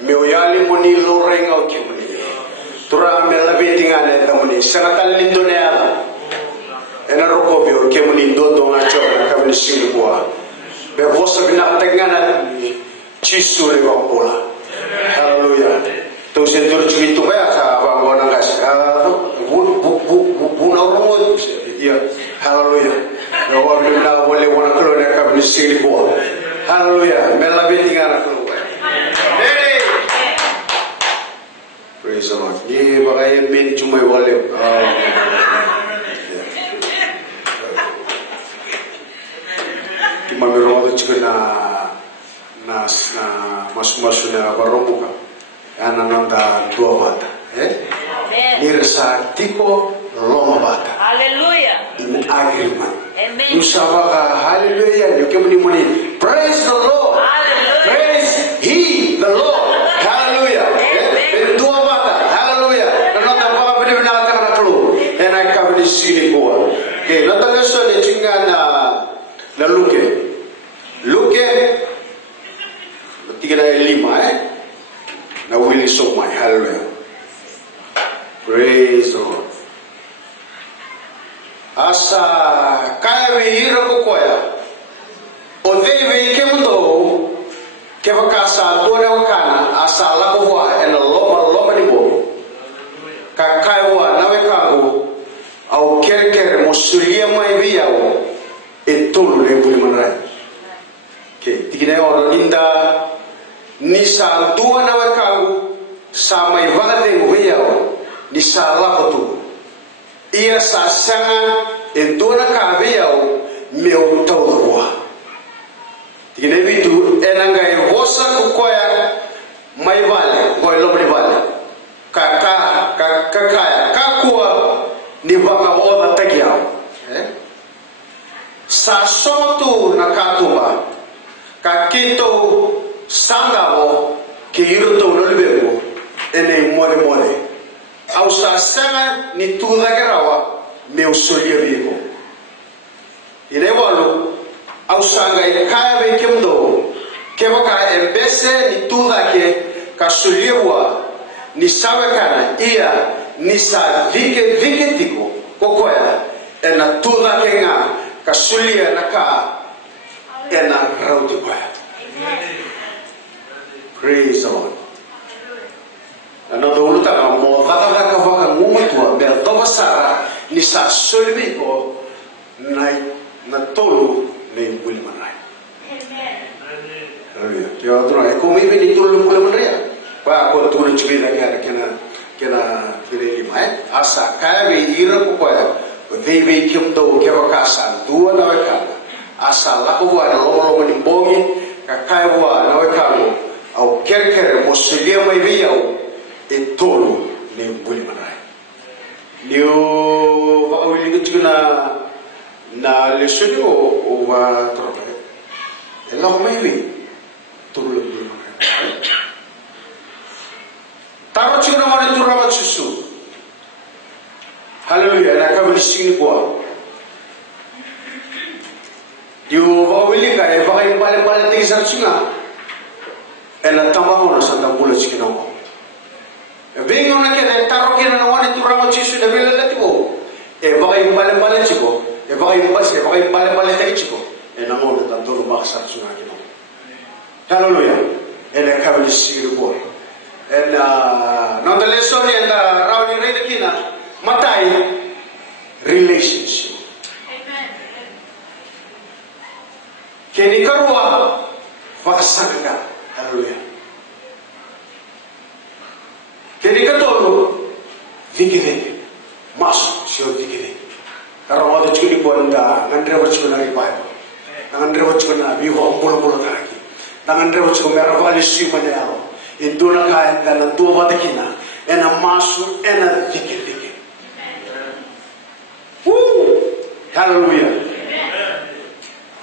Meoyali moni loreng au kimuni. Tura mela betingane tamuni. Sangatal lindonea. Ena roko bio kimuni dodo ngacho kamuni silibua. Be vosa bina tengana chisu le bola. Haleluya. Tu sentur cuitu kaya ka bangona gas. Bu romo ya. Haleluya. Rawa bina wole wana kelone kamuni silibua. Haleluya. Mela betingana keluar. Praise the Lord. Ye bagay min chumay wale. Kimami rodo chika na masu na baromuka. Ana nanda dua bata. Nirsa tiko loma bata. Hallelujah. In agreement. Amen. Nusabaka hallelujah. Yukemuni muni. Praise the Lord. Hallelujah. Praise He the Lord. Hallelujah. Dua bata. Hallelujah. Nanota baka pwede binatang na klo. And I come to see ko. Okay. Natagaso ni chinga na Luke. Luke. Tiga na 5 na willing so my hallelujah. Praise the Lord. Asa kaya hiro ko koya. O deve kemdo ke vakasa dore wakana asa lagowa en loma ni bo. Ka kaiwa nawe kango au kerker mosulia mai biao etulu le buli manrai. Ke tigine oro linda ni sa dua nawe kango sa mai vagade biao ni sa lakotu. Ia sa sanga entona ka biao meu tawwa. Tigine bitu enanga e vosa kukoya mai vale koi lobri vale. Kakaya kakua ni vanga oda tagia. Sa sotu na katumba kakito sangavo ke iruto nolbego ene more. Au sa sanga ni tuda gerawa meu solia vivo. Ile walu au sanga kaya be kemdo kevaka embese ni tuda ke kasuliwa ni sawe kana ia ni sa vike tiko kokoya ena tuda ke nga kasulia naka ena rauti koya. Praise the Lord. Another uluta ka mo vaka vaka ngumutua ber tobasara ni sa sulbi ko na tolu le buli manai. Haleluya. Kaya tuna ko mi bini tolu buli manai. Pa ko tuna chibina kena fili mai asa kaya be ira ko ya. Veve kimdo ke wakasa dua na weka. Asa la ko wa lo ni bongi ka kaya wa na weka au kerker mosulia mai biao etolo le buli manai. Leo wa wili ngina na lesoni o wa trope. Ela mai tolo le buli manai. Taro chuna mane turama chusu. Haleluya, na kama sini kwa. Dio wa wili ka e va pale tisa chuna. Ela tamaho na santa bula chikino. Vengo na ke taro ke na wani turama chisu na bela latiko. E bagai pale chiko. E bagai pale tai chiko. E na mo na tolo maksa chuna kino. Haleluya. Ela kama sini kwa. Ela no the lesson and rauni read kina matai relationship. Amen. Kini karua vakasanga. Haleluya. Kini katolo vikide mas sio vikide. Karena waktu cikini bonda ngandre wachuna ribayo. Ngandre wachuna biho bolo kaki. Ngandre wachuna meravali si manelo. Induna kaya kana dua batakina ena masu ena vikide. Haleluya.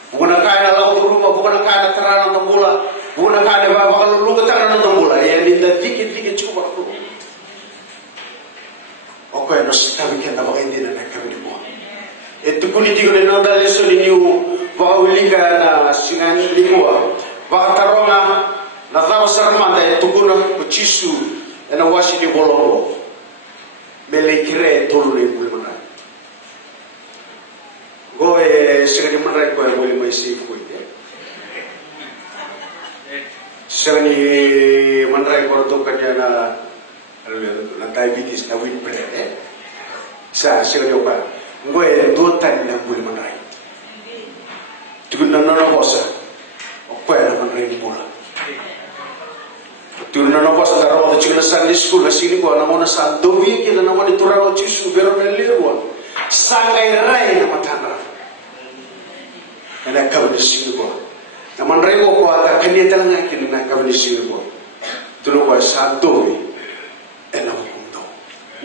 Bukan kaya na lau rumah, bukan kaya na terana tambula, bukan kaya na bakal lu terana tambula. Ya ninda dikit cuba aku. Oke, nasi kami kita bakal ini na kami di bawah. Itu kuni tiga nanda leso ni niu bakal lika na singan lingua, bakal tarona na tahu sarmanda e tukuna o chisu ena wasi ni bolongo mele kire tolu le bule mana go e segani mana ko e bule mai si ko segani mana ko to kanya na diabetes na win pre sa segani o ba go e do tan na bule mana tukuna na bosa o ko e mana ni bola Turna na bosa da roda china Sunday school na sini ko na mona sa dowi ki na mona turaro chisu vero na lirwa sangai rai na matana na kabni sini ko na man rai ko ata kani talanga ki na kabni sini ko tuno ko sa dowi ena ko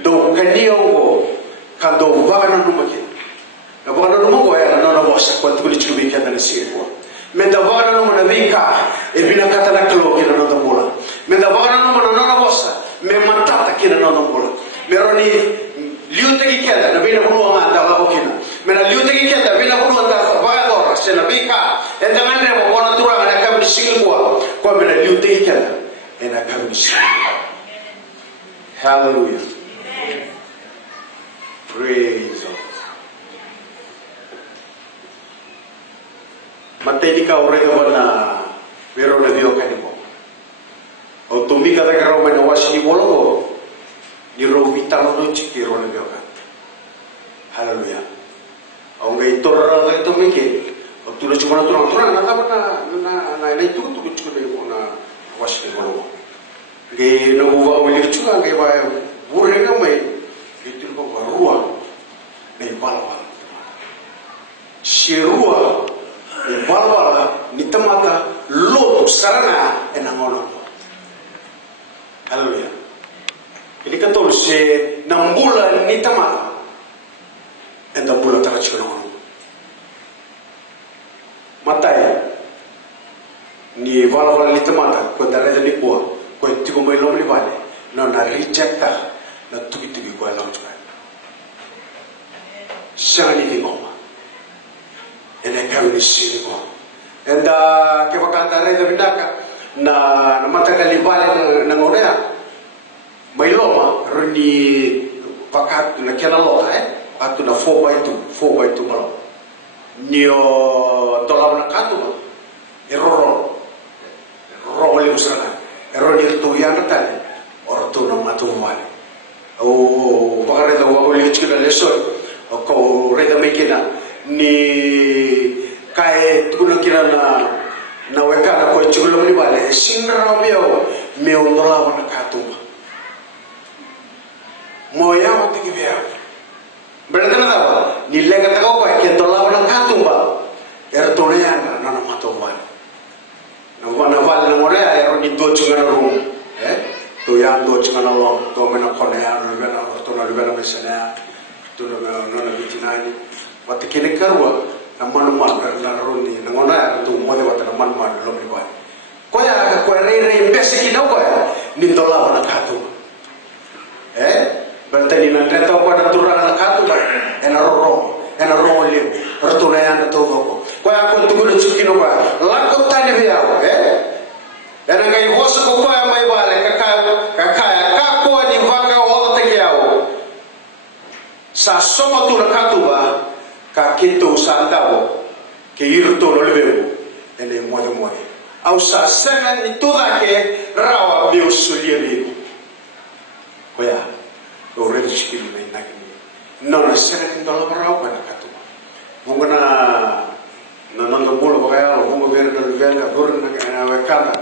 do kani o kando vana no maki na vana no mo ya na bosa ko tukuli chubi ka na sini ko menda vana no na vika e bina kata na klo ki na no bola menda vana no na bosa me matata ki na no bola meroni liute ki keda na bina kuno ma da la okina mena liute ki keda bina kuno da vaya do se na vika e da ngane mo bona tura na kabni singi ko mena liute ki keda e na kabni singi hallelujah praise God. Matei ka ore na vero na dio kanimo o tomi ka da ro na wasi bolo ni ro vitalo no chiki ro na dio ka haleluya o ngai torra da to mike o tu no chuma to na na na itu tu ku ne na wasi bolo ge no wa o le chuka ge ba burre no mai itu ko rua ne balwa shirua Balwala nitamata lotu sarana enangono. Haleluya. Ini kator se nambula nitamata enda bula tarachono. Matai ni balwala nitamata ko dare ni ko tiko mai lomli vale no na rejecta na tuki ko na chwa. Shani ni ngoma. Ene kami sini ko. Enda ke bakanda re da bidaka na mata kali bale na ngorea. Mailoma runi pakat na kena lo atu na 4x2 malo. Nio tola na katu error le usana. Error ni tu yang tadi orto na matu male. O bakare da wa le chila leso ko re da mekina ni kai tukuna kira na weka na ko chulo ni bale sinra bio me ondola wana katuma moya wati kibia berdana dawa ni lega ta ko ke ondola wana katuma era toleana na mato bale na wana bale na morea era ni do chunga rum to ya do chunga lo to mena konea no bena to na bena mesena to no na bitinani wati kene karwa na manuma na roni na ngona tu mo de wata na manuma lo mi kwa ko ya re pese ki na ko ni dola na katu bantani na reta ko na turana na katu ba ena ro le roto na ya to ko ya ko tu no chuki no ba la ko tani bia ena ngai hoso ko ya mai bale ka ko ni vanga o te kiao sa soma tu na katu ba ka kito sandao ke irto no lebe ene moe au sa sena ni toda ke rawa bio sulieri koya o re chikili me nakini no na sena ni tola rawa pa katu mungana na nando bolo kaya o mo ver na levela bor na wakana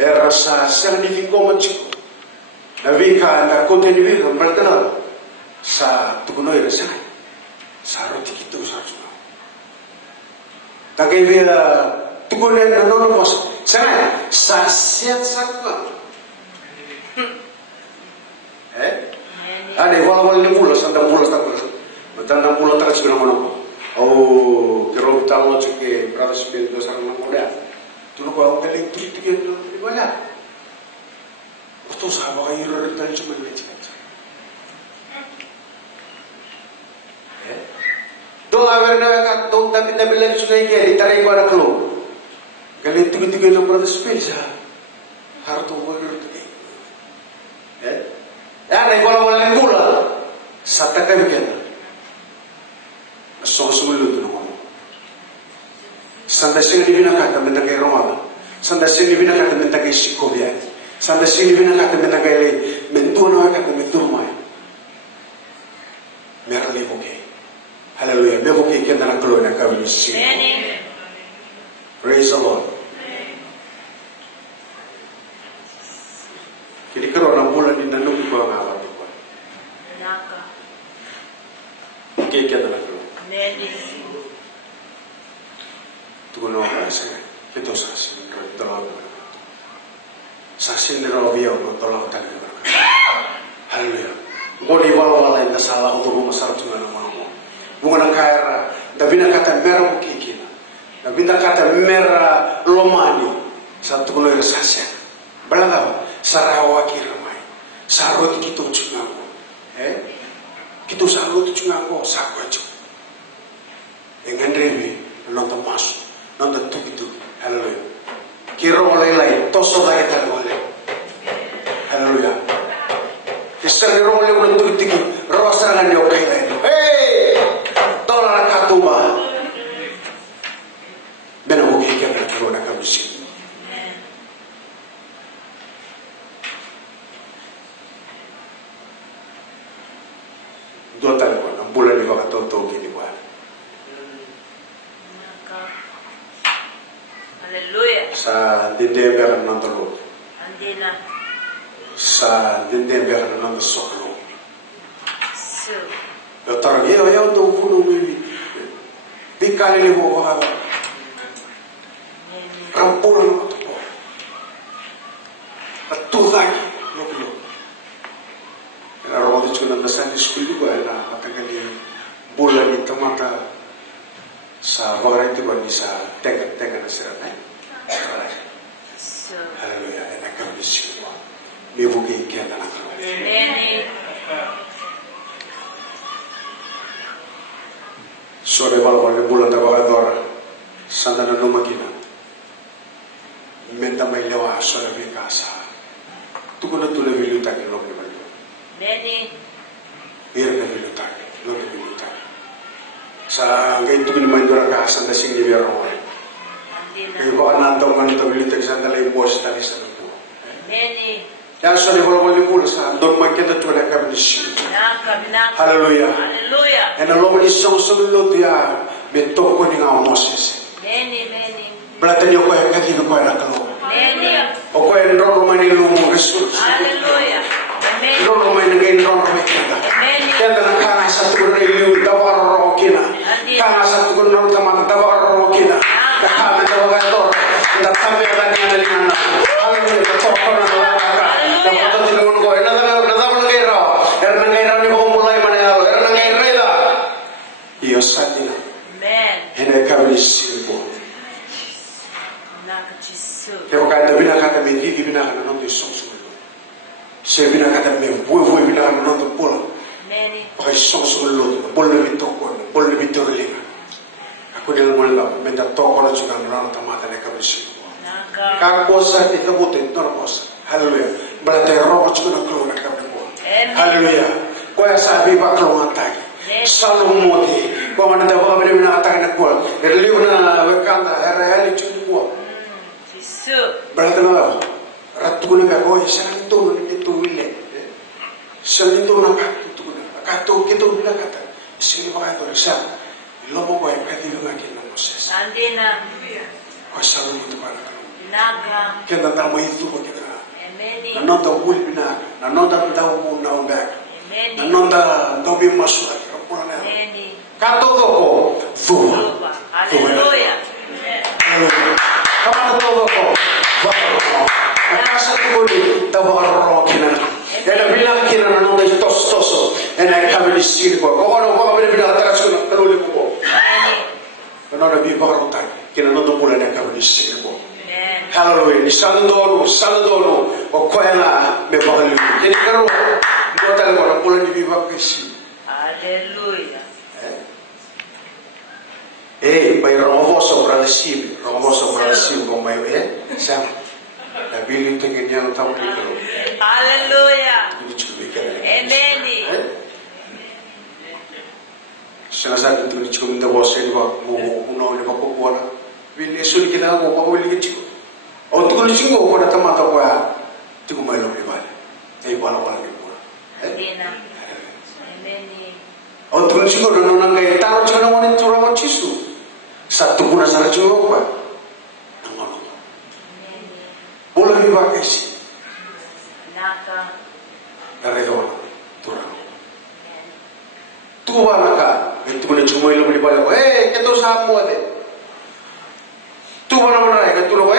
era sa sena ni ngoma chiko na vika na konteni vika mbaltana sa tukuno ira sena saro tikito sarjuna takai vela tukune na nono bos sana saset sakwa ane wala ni mula sanda mula tak sila mono au kero talo chike bradas pento sarna moda tuno ko kali tikito ni wala to sa ba iro tal chuma ni do averna ka do tapi lagi sudah ke tarik ko raklo kali tiga-tiga nomor de spesa harto wolu tuki ana bola wala ngula sata kamken so lu tu no sanda sing di bina kata menta kay romala sanda sing di bina kata menta kay sikovia sanda sing di bina kata menta kay mentuno kata menturmai mera levoke hallelujah levoke kenda na klo na kawin si praise the Lord. Kini karo na bulan din nanong ko ang awan ko. Naka. Okay, kaya na karo. Tuguno ka sa kito sa sinro tolong. Sa sinro biyo ko tolong tali ko. Hallelujah. Ngoni wala na sala ko mo masarap tunga na mo. Bunga ng kaira, dabina kata mera kikina. Dabina kata mera lomani sa tuguno sa siya. Balagaw sarawa kiramai sarot kito chungango kito sarot chungango sakwacho engandrevi nonta masu nonta tukitu hallelujah kiro lai toso lai talole hallelujah isari role ulo tukitiki rosa ngani okai lai tola katuba bena buki kena kiro na kamisi. Dua tahun ang bulan ni baka toto kini buwan. Hallelujah. Sa dinde biar nantolo. Andina. Sa dinde biar nantolo soklo. So. Yo tarang yo to kuno mi. Bikali ni ho ha. Rampura no to. Atulagi lo. Era waktu cuma Sunday school juga na katakan dia bulan itu mata sa bagay itu kan bisa tengah na sila na. Hallelujah. Ena kami semua. Dia bukan kian anak. Sore malam bulan tak bagay dora. Sanda na lumakina. Menta may lewa sore bikasa. Tukuna tule bilu tak ilok ni balik. Many. Biar kami letak, lo kami letak. Sa ngayon tu ni mandora ka sanda sing ni biar orang. Ibu anak tahu mana tu letak sanda lagi bos tadi sana tu. Many. Yang sorry kalau boleh mula sa don makita tu ada kami di sini. Hallelujah. Hallelujah. And lo mani song lo dia betok ko ni ngau Moses. Many. Belatan yo ko yang kati ko nak lo. Many. O ko en ro mani lo mo Jesus. Hallelujah. Ron main dengan ron kita. Kita nak kana satu riu dawar rokina. Kana satu gunung teman dawar rokina. Kahana dawar tor. Kita sampai lagi dengan hallelujah. Tokona dawar. Dapat tu gunung ko. Nada mengira. Mengira ni ho mulai mana. Mengira. Iyo satina. Amen. Hene kami sibo. Nakachisu. Kaya kata bina kata mengi bina kana nanti song. Saya bina kata me voi bina nonton pola. Many. Pakai song lo boleh bitokon, boleh bitorelinga. Aku dia mulai minta tokon juga nang tamata ne kabisi. Kak kosa ti kabute tor kosa. Haleluya. Berarti roh juga nak keluar kabiko. Haleluya. Kau yang sabi pak keluar tadi. Selalu moti. Kau mana dah bawa bina tadi nak kuat. Reliu na wekanda hari cuma. Jisu. Berarti apa? Ratu na gawa santo ni tu wile. Santo na kato kito bila kata. Sini ba kato sa. Lobo ko ay kati lu ngakin na Moses. Andina. Ko sa lu tu para. Naga. Kenda na mo itu ko kita. Amen. Nanonda wul bina, nanonda daw mo na undak. Amen. Nanonda dobi masuk ka pura na. Amen. Kato ko vuva. Hallelujah. Hallelujah. Kato ko. Akasa tukuli tawar kina. Ena bilang kina nanonda tos. Ena kami di sini ko. Ko ono ko bina taras ko kaluli ko. Amen. Nanonda bi baru tay. Kina nanonda pula na kami di sini ko. Hallelujah. Ni saludonu. O koyana me bakali. Ini karo botal ko na pula ni bi bakasi. Hallelujah. Pai romoso para recibir, com mai Sam. Nabili tingin niya ng tao dito. Hallelujah. Hindi chumika. Amen. Sinasabi ito ni Chum the boss and what uno ni Bakuana. Will issue kina mo pa uli kichi. O tukul chingo ko na tamata ko ya. Tiku may lo bale. Ay wala ni mo. Amen. Amen. O tukul chingo no nang kay taro chana mo ni tura mo chisu. Sa tukuna sa chingo ko. Ngolo. Bola ni ba kasi. Naka. Arredo tura. Tuwa naka. Itu mana cuma ilmu di balik. Kita sama deh. Tu mana kita lo.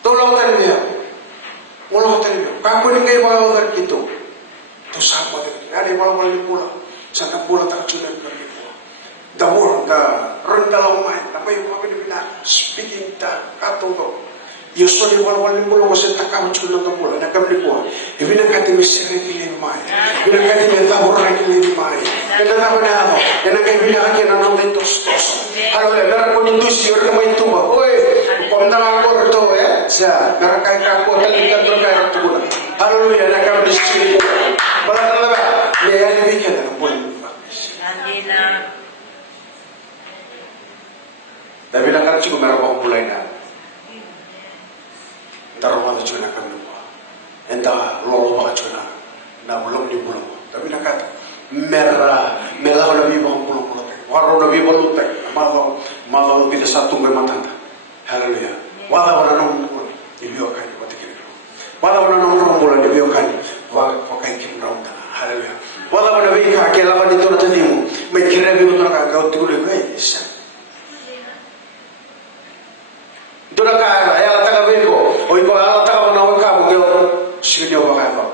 Tolong tadi dia. Tolong tadi dia. Kapan ni kaya bawa orang gitu. Tu sama deh. Ada mana di pulau. Sana pulau tak cuma pergi pulau. Dahulu dah rendalau main. Nama yang apa ni bilang speaking tak atau tu. Yosua di wal-wal pulau masih tak kamu cuma nak pulau. Nak kembali pulau. Ibu nak kata mesti rekilin main. Ibu nak kata dia tahu rekilin main. Kita tak pernah tahu. Yang nak bilang lagi nanam itu stos. Kalau lara pun itu siur kamu itu bah. Oi, pemda aku itu ya. Saya lara kaya aku tadi kita berkaya itu pun. Haleluya nak kami disini. Balas lagi. Dia yang bikin aku pun. Andina. Tapi nak kan cukup merah mulai nak. Darwala cuna kami lupa. Entah lolo baka cuna. Na belum di belum. Tapi nak kata merah wala bi bang pulo. Waro na bi balut tek. Malo bi satu memang. Haleluya. Wala nong ibio kan wati kini. Wala nong bola ibio kan. Wa kai kim raund. Haleluya. Wala bi ka kela ba dito na tanimu. May kira bi mo ka ka tulo ko isa. Dona ka ela ta ka ko. Oi ko ala ta ka na ka mo ngel sinyo ba ka ba.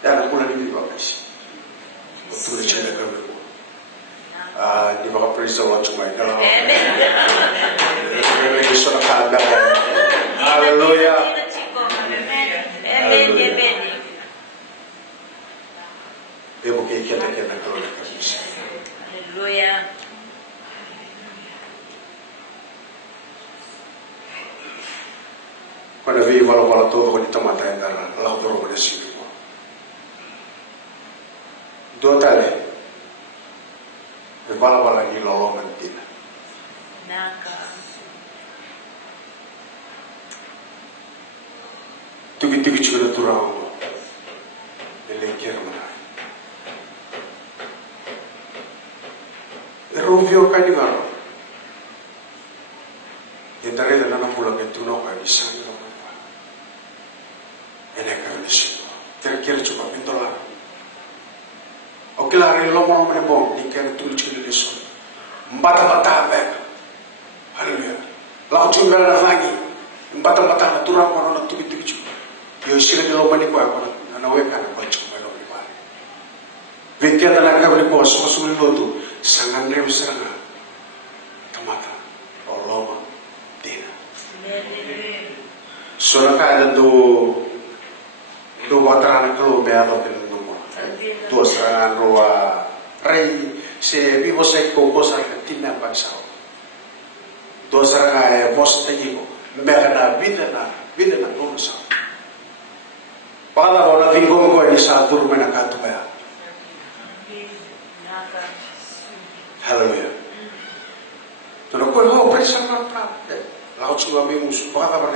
Dan pula di ba kasi. Tulo chela ka mo. Di ba ka praise the Lord cuma ikaw. Yesus na kada. Hallelujah. Amen. Amen. Debo que kita kalau kasi. Hallelujah. Quando vi wala todo ko dito matay na la doro ko desi ko. Do tale. E wala ni lolo mentina. Naka. Tugi chura turao. Ele quer mana. Rovio kaningaro. Yentare na na pulang itu no ka bisa ni. Kira-kira cuma pintola. Oke lah, lo mau menebong di kira tulis leson. Mbata-mbata apa? Haleluya. Lau cuma lagi. Mbata-mbata turang kono tubi-tubi cuma. Yo sila di lo mani kwa kono. Nawe kan kwa cuma lo ni pare. Vikya na ka bali ko so lo tu. Sangan rew seranga. Tomata. Oloma. Dina. Sona ka ada do batran kalau beado pelo domo tu serangan roa rei se vivo se koko sa tina paksao do serangan bos tegi merana bidana do sa pada bona tinggo ko ni sa tur mena katu ba haleluya to ko ho presa na pra lao chua mi mus pada